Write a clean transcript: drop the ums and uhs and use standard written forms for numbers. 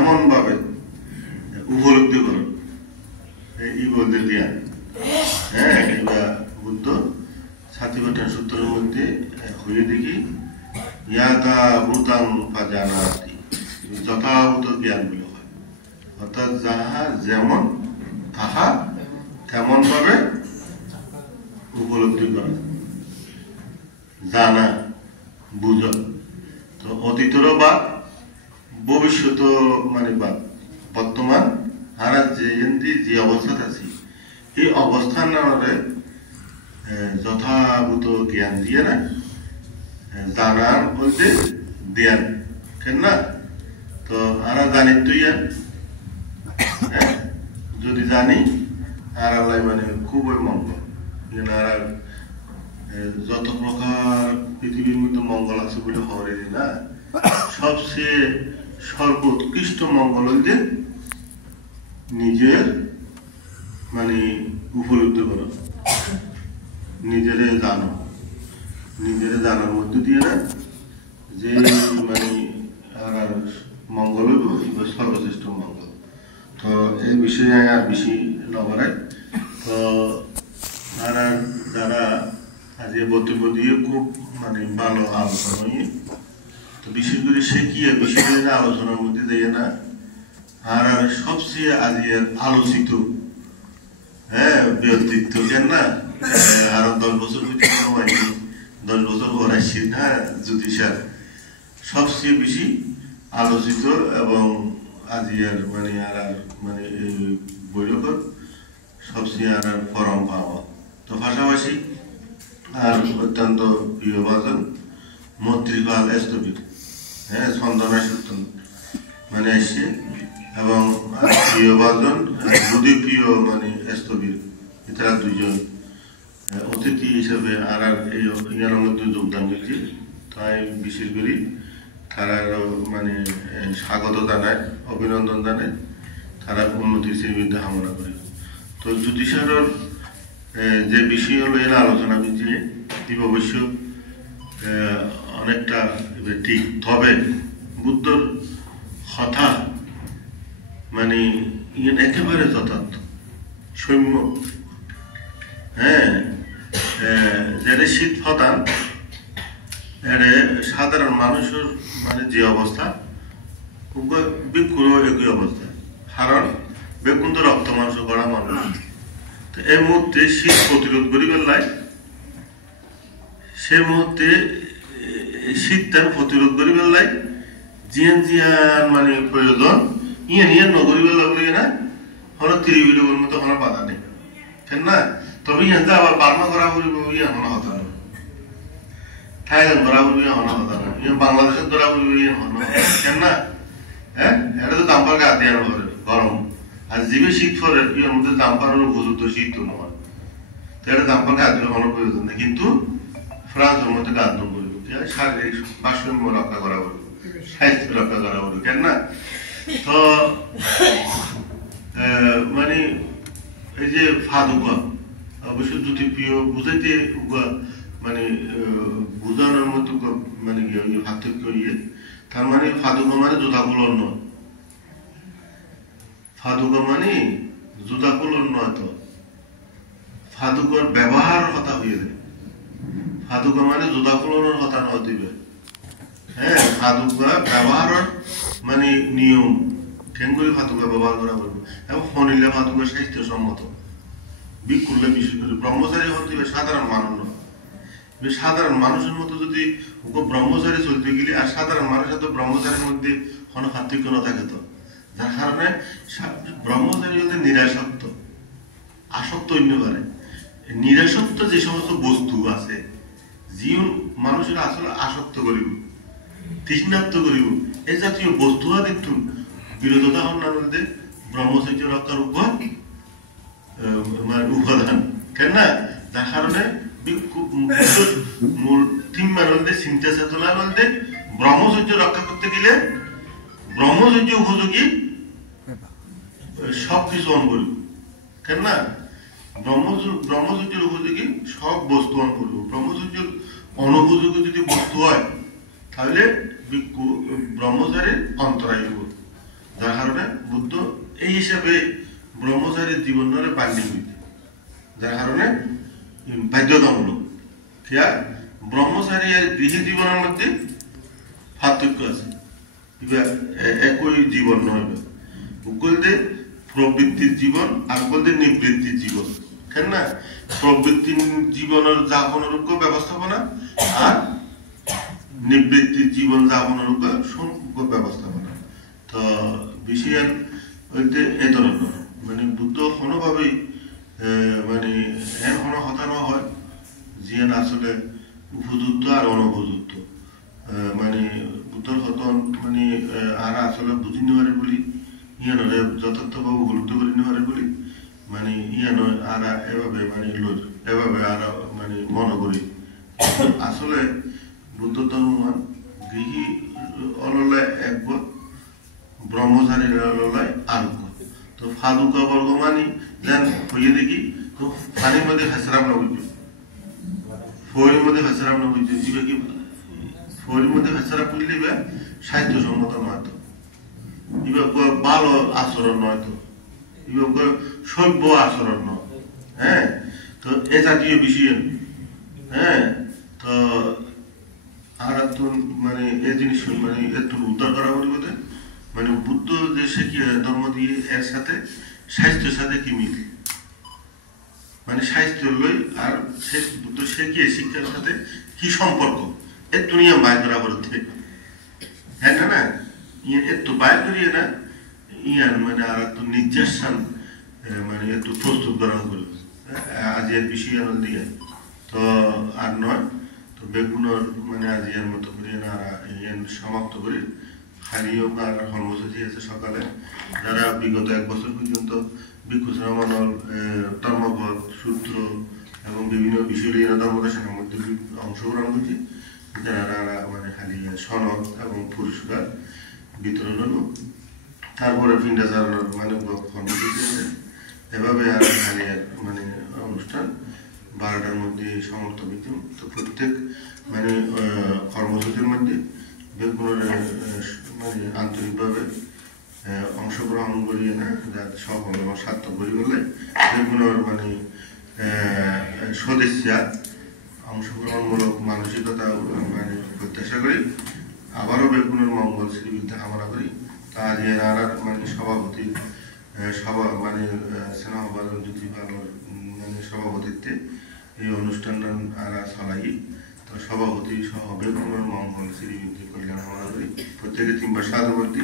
কেমন ভাবে উপলব্ধি করো এই বলতে দিয়া হ্যাঁ এবার বুদ্ধ ছাতিবাটার সূত্রের মধ্যে হয়ে দেখি ইয়াতা ভূতাং জানাতি যথাভূত জ্ঞান গুলো হয় অর্থাৎ যাহা যেমন তাহা তেমন ভাবে উপলব্ধি করা জানা বুঝ তো অতীতেরও বাদ ভবিষ্যৎ মানে বাদ বর্তমান আর যে অবস্থা আছি এই অবস্থান যথাভূত জ্ঞান দিয়ে না জানার বলতে জ্ঞান কেন না তো আমরা জানি তো যদি জানি আর আল্লাহ মানে খুবই মঙ্গল আর যত প্রকার পৃথিবীর মধ্যে মঙ্গল আছে বলে হওয়ার না সবচেয়ে সর্বোৎকৃষ্ট মঙ্গল হইতে নিজের মানে উপলব্ধি করো নিজেরে জানো নিজেরে জানার মধ্যে দিয়ে না যে মানে আর মঙ্গল হইব সর্বশ্রেষ্ঠ মঙ্গল তো এই বিষয়ে আর বেশি নবরে তো আর যারা আজ বক্তব্য দিয়ে খুব মানে ভালো আলোচনা হয়ে তো বিশেষ করে সে কি বিশেষ করে আলোচনার মধ্যে দেয় না আর সবচেয়ে আজকের আলোচিত হ্যাঁ ব্যক্তিত্ব কেন না আর 10 বছর হয়নি 10 বছর পর আসছি না জ্যোতিষার সবচেয়ে বেশি আলোচিত এবং আজকের মানে আর মানে বৈরকর সবচেয়ে আর ফরম পাওয়া তো পাশাপাশি আর অত্যন্ত প্রিয় বাজন মৈত্রীপাল স্থবির হ্যাঁ ছন্দনা সত্তন মানে আসছে এবং প্রিয় বাজন যদি প্রিয় মানে স্থবির এছাড়া দুইজন অতিথি হিসাবে আর এই ইয়ার মধ্যে যোগদান করছি তাই বিশেষ করে তারা মানে স্বাগত জানায় অভিনন্দন জানায় তারা উন্নতি শ্রীবৃদ্ধি কামনা করে তো জ্যোতিষারের যে বিষয় হলো এর আলোচনা করছি অবশ্য অনেকটা ঠিক তবে বুদ্ধর কথা মানে একেবারে যথার্থ সৌম্য হ্যাঁ যেটা শীত প্রধান সাধারণ মানুষের মানে যে অবস্থা বিক্ষুরও একই অবস্থা কারণ বেকুন্ত রক্ত মাংস করা মানুষ তো এই মুহূর্তে শীত প্রতিরোধ করি বেলায় সে মুহূর্তে শীতটা প্রতিরোধ করি বেলায় জিয়ান মানে প্রয়োজন ইয়ে নগরী বেলা বলে না হলো ত্রিবিলের মতো কোনো বাধা নেই কেন না তবে ইয়ে আবার বার্মা করা বলব ইয়ে হলো হতা না থাইল্যান্ড ধরা বলবি হলো হতা না ইয়ে বাংলাদেশের ধরা বলবি ইয়ে হলো কেন না হ্যাঁ এটা তো দাম্পার গা দিয়ে গরম আর জিবে শীত পরে ইয়ের মধ্যে দাম্পার উপযুক্ত শীত নয় তো এটা দাম্পার গা দিয়ে কোনো প্রয়োজন নেই কিন্তু ফ্রান্সের মধ্যে গা দিয়ে বলবো শারীরিক ভারসাম্য রক্ষা করা বলবো স্বাস্থ্য রক্ষা করা বলবো কেন না তো মানে এই যে ফাদুকা অবশ্য যদি প্রিয় বুঝাইতে মানে বুঝানোর মতো মানে পার্থক্য ইয়ে তার মানে ফাদুকা মানে জুতাগুলোর নয় ফাদুকা মানে জুতাগুলোর নয় তো ফাদুকার ব্যবহার কথা হয়ে যায় ফাদুকা মানে জুতাগুলোর কথা নয় দিবে হ্যাঁ ফাদুকা ব্যবহারের মানে নিয়ম ঠেঙ্গুলি ফাতুকা ব্যবহার করা বলবো এবং ফনিলে ফাতুকা স্বাস্থ্যসম্মত বিক্ষুল্লে বিশেষ করে ব্রহ্মচারী হতে হবে সাধারণ মানুষ নয় সাধারণ মানুষের মতো যদি ব্রহ্মচারী চলতে গেলে আর সাধারণ মানুষের তো ব্রহ্মচারীর মধ্যে কোনো পার্থক্য না থাকে তো যার কারণে ব্রহ্মচারী হতে নিরাসক্ত আসক্ত অন্য পারে নিরাসক্ত যে সমস্ত বস্তু আছে জীবন মানুষের আসলে আসক্ত করিব তৃষ্ণার্ত করিব এই জাতীয় বস্তু দেখুন বিরোধতা হন্যে ব্রহ্মচর্য রক্ষার উপর উপাদান কেন না যার কারণে মূল থিম মানে চিন্তা চেতনা বলতে ব্রহ্মচর্য রক্ষা করতে গেলে ব্রহ্মচর্য উপযোগী সবকিছু অন করব কেন না ব্রহ্মচর্যের উপযোগী সব বস্তু অন করব ব্রহ্মচর্যের অনুপযোগী যদি বস্তু হয় তাহলে ব্রহ্মচারীর অন্তরায় হব যার কারণে বুদ্ধ এই হিসাবে ব্রহ্মচারীর জীবনের বান্ডিং হইতে, যার কারণে বাধ্যতামূলক খেয়া ব্রহ্মচারী আর গৃহী জীবনের মধ্যে পার্থক্য আছে, একই জীবন নয়, বলতে প্রবৃত্তির জীবন আর বলতে নিবৃত্তির জীবন, কেন না প্রবৃত্তির জীবনের যাপনের ব্যবস্থাপনা আর নিবৃত্তির জীবন যাপনের ব্যবস্থাপনা। তো বিষয় হইতে এ ধরনের মানে বুদ্ধ কোনোভাবেই মানে এন কোনো হতানো হয় যিনি আসলে উপযুক্ত আর অনুপযুক্ত, মানে বুদ্ধর হতন মানে আর আসলে বুঝি নিবারে বলি ইয়ানরে যথার্থভাবে উপলব্ধি করে নিবারে বলি মানে ইয়ান আর এভাবে মানে এভাবে আর মানে মনে করি আসলে বুদ্ধ ধর্মমান গৃহী অললায় একবার ব্রহ্মচারীর অললায় আরোগ্য। তো ফাদুকা বর্গ মানি যেন হইয়ে দেখি তো পানির মধ্যে ফেসরাম না বুঝবে, ফয়ের মধ্যে ফেসরাম না বুঝবে, ইবে কি ফয়ের মধ্যে ফেসরা পুজলে ইবে সাহিত্যসম্মত নয়, তো ইবে ভালো আচরণ নয়, তো ইবে সভ্য আচরণ নয়। হ্যাঁ, তো এ জাতীয় বিষয়। হ্যাঁ, তো আর মানে এই জিনিস মানে একটু উদ্ধার করা পরিবর্তে মানে বুদ্ধ যে শিখিয়ে ধর্ম দিয়ে এর সাথে স্বাস্থ্যের সাথে কি মিল, মানে স্বাস্থ্য লই আর বুদ্ধ শিখিয়ে শিক্ষার সাথে কি সম্পর্ক একটু নিয়ে বাইর করা বলতে। হ্যাঁ না না একটু বাইর করিয়ে না ইয়ান মানে আর একটু নির্যাসান মানে একটু প্রস্তুত করা হল আজ এর বিষয় দিয়ে। তো আর নয়, তো বেগুনের মানে আজ এর মতো করিয়ে না সমাপ্ত করি। খালিও আর কর্মসূচি আছে সকালে, যারা বিগত 1 বছর পর্যন্ত ভিক্ষু শ্রমণল ধর্মপদ সূত্র এবং বিভিন্ন বিষয় নিয়ে ধর্মদেশের মধ্যে অংশগ্রহণ করছি, যারা মানে খালি সনদ এবং পুরস্কার বিতরণ হলো। তারপরে পিণ্ডাচারণের মানে কর্মসূচি আছে, এভাবে আর খালি মানে অনুষ্ঠান 12টার মধ্যে সমাপ্ত হইতো। তো প্রত্যেক মানে কর্মসূচির মধ্যে বেগুনের মানে আন্তরিকভাবে অংশগ্রহণ করিয়ে না যাতে সফল এবং সার্থক করি বলে বেগুনের মানে সদস্যা অংশগ্রহণমূলক মানসিকতা মানে প্রত্যাশা করি। আবারও বেগুনের মঙ্গল শ্রীবৃদ্ধা কামনা করি। তা আজ মানে সভাপতি সভা মানে স্নেহবাদন জ্যোতিপালর মানে সভাপতিত্বে এই অনুষ্ঠানটা আর চালাই। তো সভাপতি সহ বেগুনের মঙ্গল শ্রীবৃদ্ধি কল্যাণ কামনা করি। প্রত্যেকে 3 বার সাধুবর্তী।